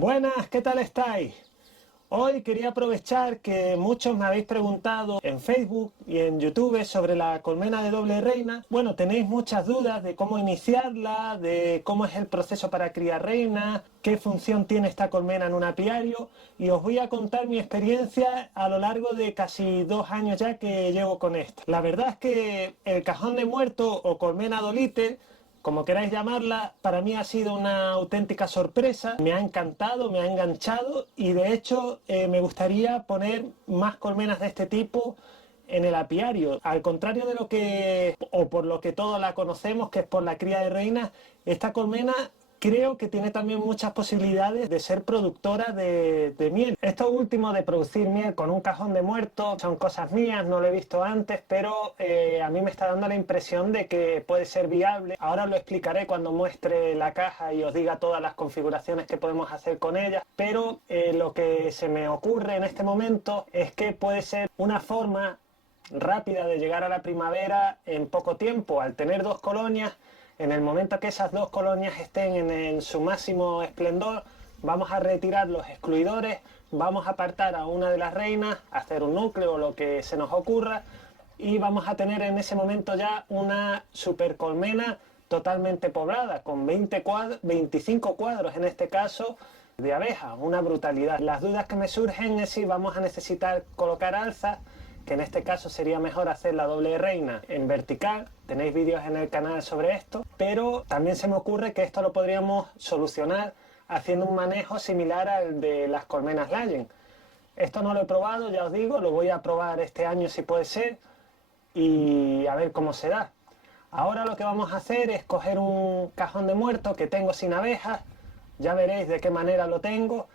Buenas, ¿qué tal estáis? Hoy quería aprovechar que muchos me habéis preguntado en Facebook y en YouTube sobre la colmena de doble reina. Bueno, tenéis muchas dudas de cómo iniciarla, de cómo es el proceso para criar reinas, qué función tiene esta colmena en un apiario, y os voy a contar mi experiencia a lo largo de casi 2 años ya que llevo con esto. La verdad es que el cajón de muerto o colmena dolite, como queráis llamarla, para mí ha sido una auténtica sorpresa. Me ha encantado, me ha enganchado y de hecho me gustaría poner más colmenas de este tipo en el apiario. Al contrario de lo que, o por lo que todos la conocemos, que es por la cría de reinas, esta colmena creo que tiene también muchas posibilidades de ser productora de miel. Esto último de producir miel con un cajón de muertos son cosas mías, no lo he visto antes, pero a mí me está dando la impresión de que puede ser viable. Ahora lo explicaré cuando muestre la caja y os diga todas las configuraciones que podemos hacer con ella, pero lo que se me ocurre en este momento es que puede ser una forma rápida de llegar a la primavera en poco tiempo. Al tener dos colonias, en el momento que esas dos colonias estén en su máximo esplendor, vamos a retirar los excluidores, vamos a apartar a una de las reinas, hacer un núcleo o lo que se nos ocurra, y vamos a tener en ese momento ya una super colmena totalmente poblada, con 25 cuadros en este caso, de abejas, una brutalidad. Las dudas que me surgen es si vamos a necesitar colocar alzas, que en este caso sería mejor hacer la doble reina en vertical. Tenéis vídeos en el canal sobre esto, pero también se me ocurre que esto lo podríamos solucionar haciendo un manejo similar al de las colmenas Legend. Esto no lo he probado, ya os digo, lo voy a probar este año si puede ser y a ver cómo se da. Ahora lo que vamos a hacer es coger un cajón de muerto que tengo sin abejas, ya veréis de qué manera lo tengo,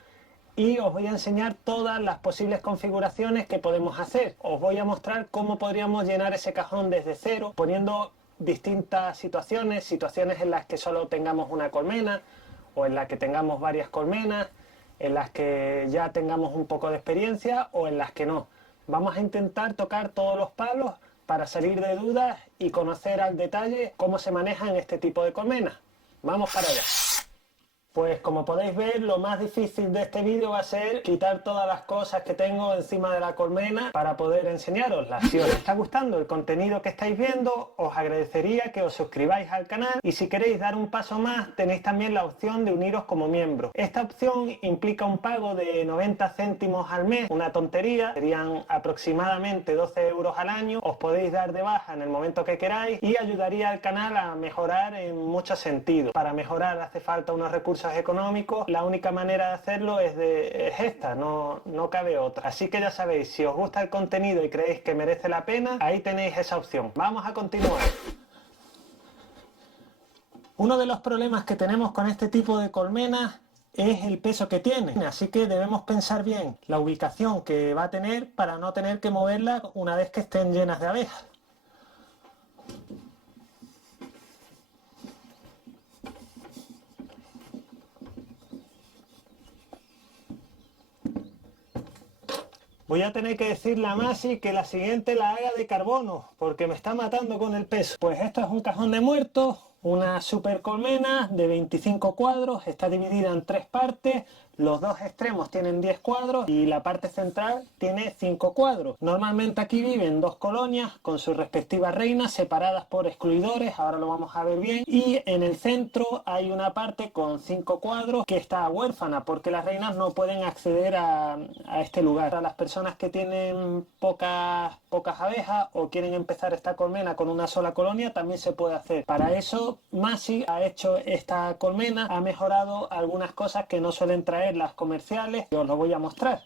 y os voy a enseñar todas las posibles configuraciones que podemos hacer. Os voy a mostrar cómo podríamos llenar ese cajón desde cero, poniendo distintas situaciones en las que solo tengamos una colmena, o en las que tengamos varias colmenas, en las que ya tengamos un poco de experiencia o en las que no. Vamos a intentar tocar todos los palos para salir de dudas y conocer al detalle cómo se manejan este tipo de colmenas. Vamos para allá. Pues como podéis ver, lo más difícil de este vídeo va a ser quitar todas las cosas que tengo encima de la colmena para poder enseñaroslas. Si os está gustando el contenido que estáis viendo, os agradecería que os suscribáis al canal, y si queréis dar un paso más, tenéis también la opción de uniros como miembro. Esta opción implica un pago de 90 céntimos al mes, una tontería, serían aproximadamente 12 euros al año. Os podéis dar de baja en el momento que queráis y ayudaría al canal a mejorar en muchos sentidos. Para mejorar hace falta unos recursos económicos, la única manera de hacerlo es esta, no cabe otra. Así que ya sabéis, si os gusta el contenido y creéis que merece la pena, ahí tenéis esa opción. Vamos a continuar. Uno de los problemas que tenemos con este tipo de colmenas es el peso que tiene, así que debemos pensar bien la ubicación que va a tener para no tener que moverla una vez que estén llenas de abejas. Voy a tener que decirle a Masi que la siguiente la haga de carbono, porque me está matando con el peso. Pues esto es un cajón de muertos, una super colmena de 25 cuadros, está dividida en 3 partes, los dos extremos tienen 10 cuadros y la parte central tiene 5 cuadros. Normalmente aquí viven dos colonias con sus respectivas reinas separadas por excluidores, ahora lo vamos a ver bien, y en el centro hay una parte con 5 cuadros que está huérfana porque las reinas no pueden acceder a este lugar. Para las personas que tienen pocas abejas o quieren empezar esta colmena con una sola colonia, también se puede hacer. Para eso Masi ha hecho esta colmena, ha mejorado algunas cosas que no suelen traer las comerciales y os lo voy a mostrar.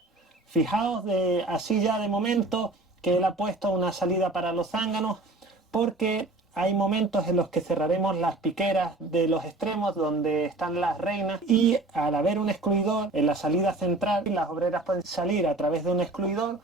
Fijaos así ya de momento que él ha puesto una salida para los zánganos, porque hay momentos en los que cerraremos las piqueras de los extremos donde están las reinas, y al haber un excluidor en la salida central, las obreras pueden salir a través de un excluidor,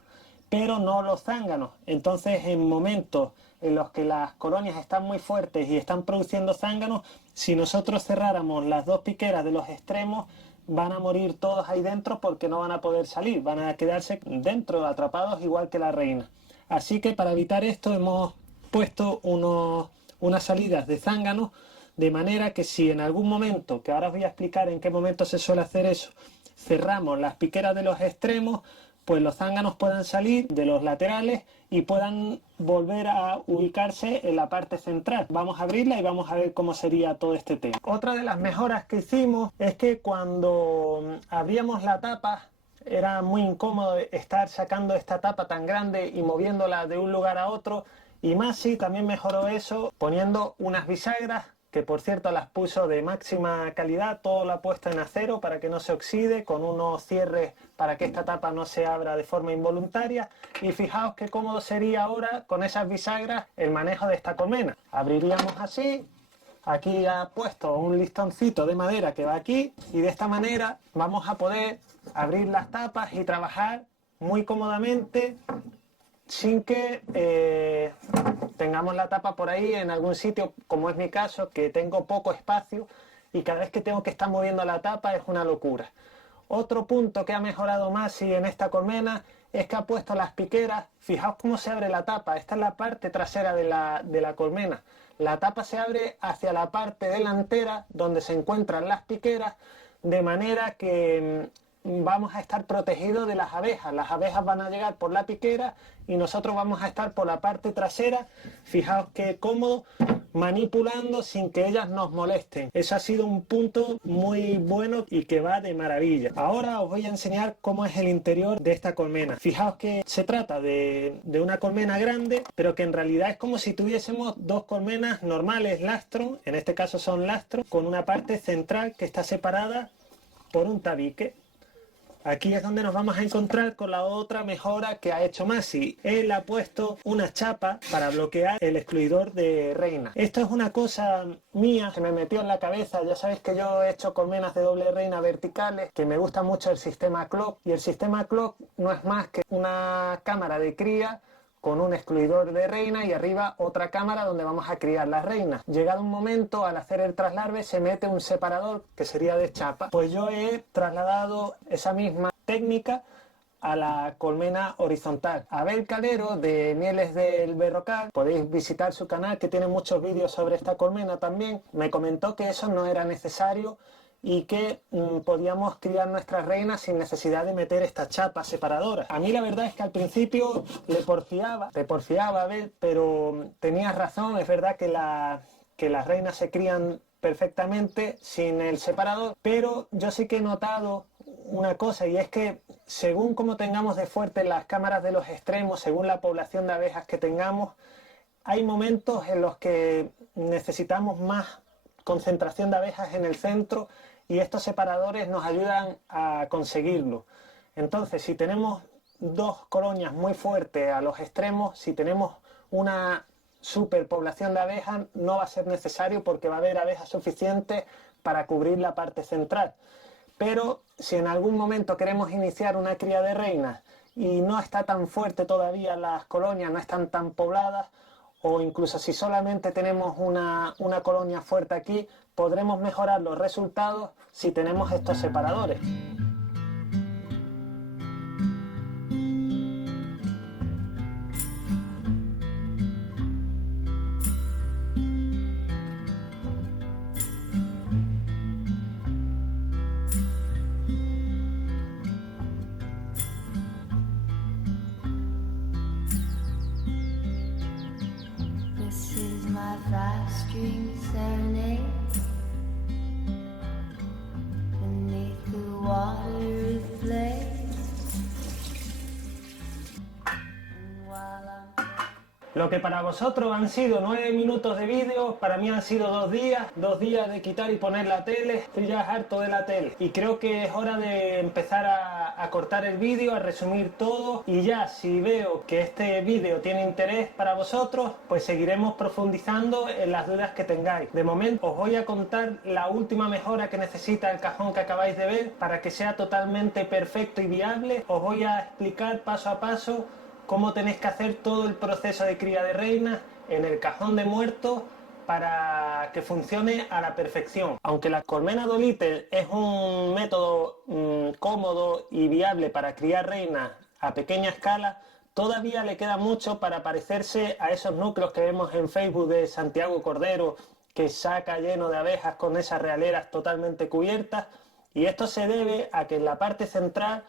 pero no los zánganos. Entonces, en momentos en los que las colonias están muy fuertes y están produciendo zánganos, si nosotros cerráramos las dos piqueras de los extremos, van a morir todos ahí dentro porque no van a poder salir, van a quedarse dentro atrapados igual que la reina. Así que para evitar esto hemos puesto unas salidas de zánganos de manera que si en algún momento, que ahora os voy a explicar en qué momento se suele hacer eso, cerramos las piqueras de los extremos, pues los zánganos puedan salir de los laterales y puedan volver a ubicarse en la parte central. Vamos a abrirla y vamos a ver cómo sería todo este tema. Otra de las mejoras que hicimos es que cuando abríamos la tapa era muy incómodo estar sacando esta tapa tan grande y moviéndola de un lugar a otro, y Masi también mejoró eso poniendo unas bisagras, que por cierto las puso de máxima calidad, todo lo ha puesto en acero para que no se oxide, con unos cierres para que esta tapa no se abra de forma involuntaria. Y fijaos qué cómodo sería ahora con esas bisagras el manejo de esta colmena. Abriríamos así, aquí ha puesto un listoncito de madera que va aquí, y de esta manera vamos a poder abrir las tapas y trabajar muy cómodamente sin que tengamos la tapa por ahí en algún sitio, como es mi caso, que tengo poco espacio y cada vez que tengo que estar moviendo la tapa es una locura. Otro punto que ha mejorado Masi en esta colmena es que ha puesto las piqueras. Fijaos cómo se abre la tapa. Esta es la parte trasera de la colmena. La tapa se abre hacia la parte delantera donde se encuentran las piqueras, de manera que vamos a estar protegidos de las abejas. Las abejas van a llegar por la piquera y nosotros vamos a estar por la parte trasera. Fijaos qué cómodo, manipulando sin que ellas nos molesten. Eso ha sido un punto muy bueno y que va de maravilla. Ahora os voy a enseñar cómo es el interior de esta colmena. Fijaos que se trata de una colmena grande, pero que en realidad es como si tuviésemos dos colmenas normales lastro, en este caso son lastro, con una parte central que está separada por un tabique. Aquí es donde nos vamos a encontrar con la otra mejora que ha hecho Masi. Él ha puesto una chapa para bloquear el excluidor de reina. Esto es una cosa mía que me metió en la cabeza. Ya sabéis que yo he hecho colmenas de doble reina verticales, que me gusta mucho el sistema clock. Y el sistema clock no es más que una cámara de cría con un excluidor de reina y arriba otra cámara donde vamos a criar las reinas. Llegado un momento, al hacer el traslarve se mete un separador que sería de chapa. Pues yo he trasladado esa misma técnica a la colmena horizontal. Abel Calero de Mieles del Berrocal, podéis visitar su canal que tiene muchos vídeos sobre esta colmena también, me comentó que eso no era necesario y que podíamos criar nuestras reinas sin necesidad de meter estas chapas separadoras. A mí la verdad es que al principio te porfiaba a ver, pero tenías razón. Es verdad que las reinas se crían perfectamente sin el separador, pero yo sí que he notado una cosa, y es que según como tengamos de fuerte las cámaras de los extremos, según la población de abejas que tengamos, hay momentos en los que necesitamos más concentración de abejas en el centro, y estos separadores nos ayudan a conseguirlo. Entonces, si tenemos dos colonias muy fuertes a los extremos, si tenemos una superpoblación de abejas, no va a ser necesario porque va a haber abejas suficientes para cubrir la parte central. Pero si en algún momento queremos iniciar una cría de reinas y no está tan fuerte todavía las colonias, no están tan pobladas, o incluso si solamente tenemos una colonia fuerte aquí, podremos mejorar los resultados si tenemos estos separadores. This is my five-string serenade beneath the watery flame. And while I'm Lo que para vosotros han sido 9 minutos de vídeo, para mí han sido 2 días de quitar y poner la tele. Estoy ya harto de la tele y creo que es hora de empezar a cortar el vídeo, a resumir todo, y ya si veo que este vídeo tiene interés para vosotros, pues seguiremos profundizando en las dudas que tengáis. De momento os voy a contar la última mejora que necesita el cajón que acabáis de ver para que sea totalmente perfecto y viable. Os voy a explicar paso a paso cómo tenéis que hacer todo el proceso de cría de reinas en el cajón de muertos para que funcione a la perfección. Aunque la colmena Dolittle es un método cómodo y viable para criar reinas a pequeña escala, todavía le queda mucho para parecerse a esos núcleos que vemos en Facebook de Santiago Cordero que saca lleno de abejas con esas realeras totalmente cubiertas, y esto se debe a que en la parte central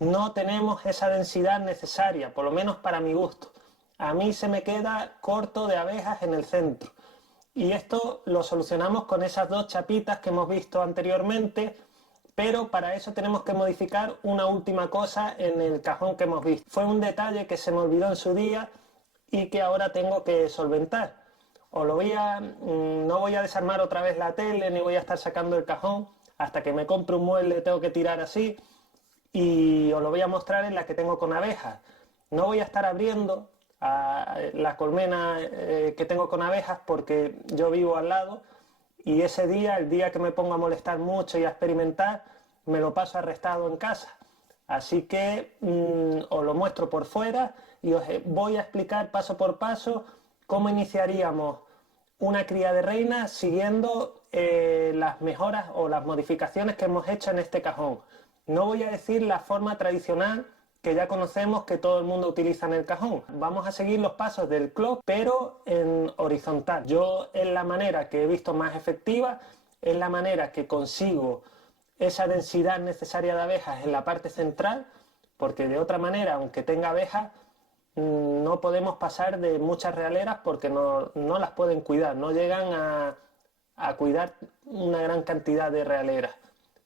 no tenemos esa densidad necesaria, por lo menos para mi gusto. A mí se me queda corto de abejas en el centro. Y esto lo solucionamos con esas dos chapitas que hemos visto anteriormente, pero para eso tenemos que modificar una última cosa en el cajón que hemos visto. Fue un detalle que se me olvidó en su día y que ahora tengo que solventar. No voy a desarmar otra vez la tele ni voy a estar sacando el cajón hasta que me compre un mueble, tengo que tirar así, y os lo voy a mostrar en la que tengo con abejas. No voy a estar abriendo la colmena que tengo con abejas porque yo vivo al lado, y ese día, el día que me pongo a molestar mucho y a experimentar, me lo paso arrestado en casa. Así que os lo muestro por fuera y os voy a explicar paso por paso cómo iniciaríamos una cría de reina siguiendo las mejoras o las modificaciones que hemos hecho en este cajón. No voy a decir la forma tradicional que ya conocemos que todo el mundo utiliza en el cajón. Vamos a seguir los pasos del clock, pero en horizontal. Yo, es la manera que he visto más efectiva, es la manera que consigo esa densidad necesaria de abejas en la parte central, porque de otra manera, aunque tenga abejas, no podemos pasar de muchas realeras porque no las pueden cuidar, no llegan a cuidar una gran cantidad de realeras,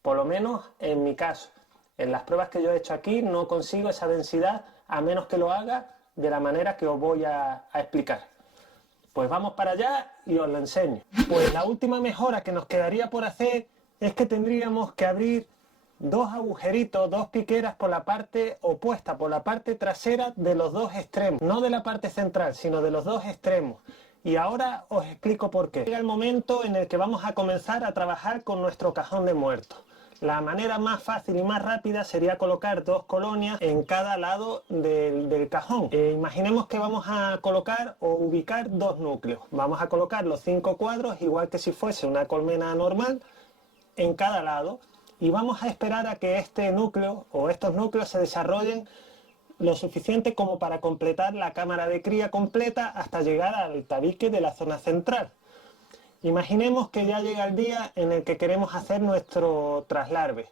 por lo menos en mi caso. En las pruebas que yo he hecho aquí no consigo esa densidad a menos que lo haga de la manera que os voy a explicar. Pues vamos para allá y os lo enseño. Pues la última mejora que nos quedaría por hacer es que tendríamos que abrir dos agujeritos, dos piqueras por la parte opuesta, por la parte trasera de los dos extremos. No de la parte central, sino de los dos extremos. Y ahora os explico por qué. Llega el momento en el que vamos a comenzar a trabajar con nuestro cajón de muertos. La manera más fácil y más rápida sería colocar dos colonias en cada lado del cajón. Imaginemos que vamos a colocar o ubicar dos núcleos. Vamos a colocar los 5 cuadros, igual que si fuese una colmena normal, en cada lado. Y vamos a esperar a que este núcleo o estos núcleos se desarrollen lo suficiente como para completar la cámara de cría completa hasta llegar al tabique de la zona central. Imaginemos que ya llega el día en el que queremos hacer nuestro traslarve.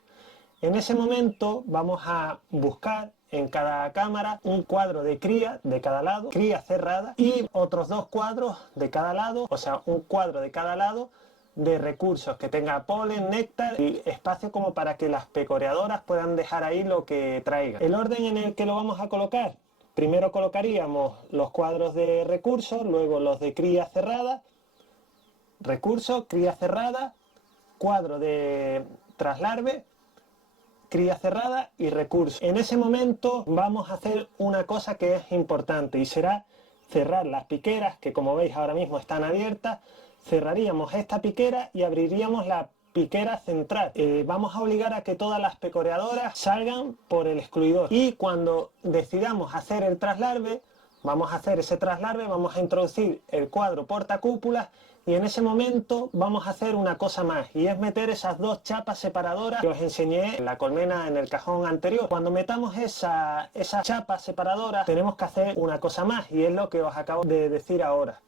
En ese momento vamos a buscar en cada cámara un cuadro de cría de cada lado, cría cerrada, y otros dos cuadros de cada lado, o sea, un cuadro de cada lado de recursos que tenga polen, néctar y espacio como para que las pecoreadoras puedan dejar ahí lo que traigan. El orden en el que lo vamos a colocar: primero colocaríamos los cuadros de recursos, luego los de cría cerrada, recursos, cría cerrada, cuadro de traslarve, cría cerrada y recursos. En ese momento vamos a hacer una cosa que es importante y será cerrar las piqueras, que como veis ahora mismo están abiertas. Cerraríamos esta piquera y abriríamos la piquera central. Vamos a obligar a que todas las pecoreadoras salgan por el excluidor, y cuando decidamos hacer el traslarve, vamos a hacer ese traslarve, vamos a introducir el cuadro portacúpulas, y en ese momento vamos a hacer una cosa más, y es meter esas dos chapas separadoras que os enseñé en la colmena en el cajón anterior. Cuando metamos esa chapa separadora tenemos que hacer una cosa más, y es lo que os acabo de decir ahora.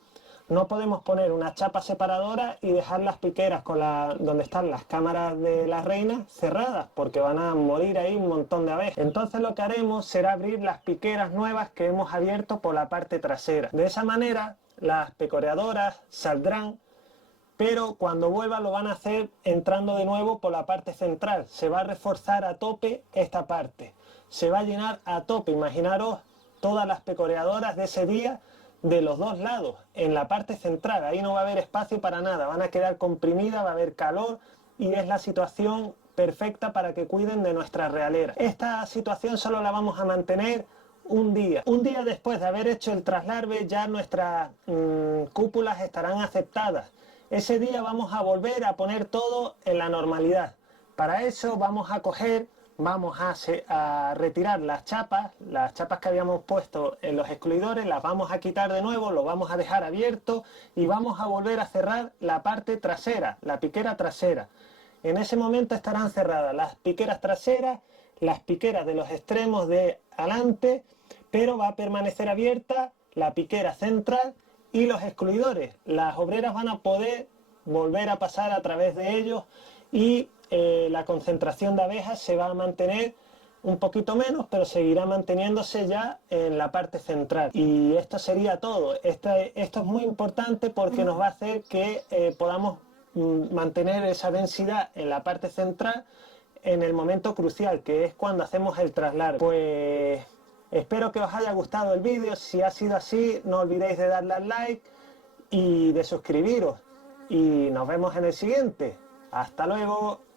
No podemos poner una chapa separadora y dejar las piqueras donde están las cámaras de las reinas cerradas, porque van a morir ahí un montón de abejas. Entonces lo que haremos será abrir las piqueras nuevas que hemos abierto por la parte trasera. De esa manera las pecoreadoras saldrán, pero cuando vuelvan lo van a hacer entrando de nuevo por la parte central. Se va a reforzar a tope esta parte, se va a llenar a tope. Imaginaros todas las pecoreadoras de ese día de los dos lados, en la parte central. Ahí no va a haber espacio para nada, van a quedar comprimidas, va a haber calor, y es la situación perfecta para que cuiden de nuestra realera. Esta situación solo la vamos a mantener un día. Un día después de haber hecho el traslarve ya nuestras cúpulas estarán aceptadas. Ese día vamos a volver a poner todo en la normalidad. Para eso vamos a retirar las chapas que habíamos puesto en los excluidores, las vamos a quitar de nuevo, lo vamos a dejar abierto y vamos a volver a cerrar la parte trasera, la piquera trasera. En ese momento estarán cerradas las piqueras traseras, las piqueras de los extremos de adelante, pero va a permanecer abierta la piquera central y los excluidores. Las obreras van a poder volver a pasar a través de ellos y la concentración de abejas se va a mantener un poquito menos, pero seguirá manteniéndose ya en la parte central. Y esto sería todo. Esto es muy importante porque nos va a hacer que podamos mantener esa densidad en la parte central en el momento crucial, que es cuando hacemos el traslargo. Pues espero que os haya gustado el vídeo. Si ha sido así, no olvidéis de darle al like y de suscribiros. Y nos vemos en el siguiente. ¡Hasta luego!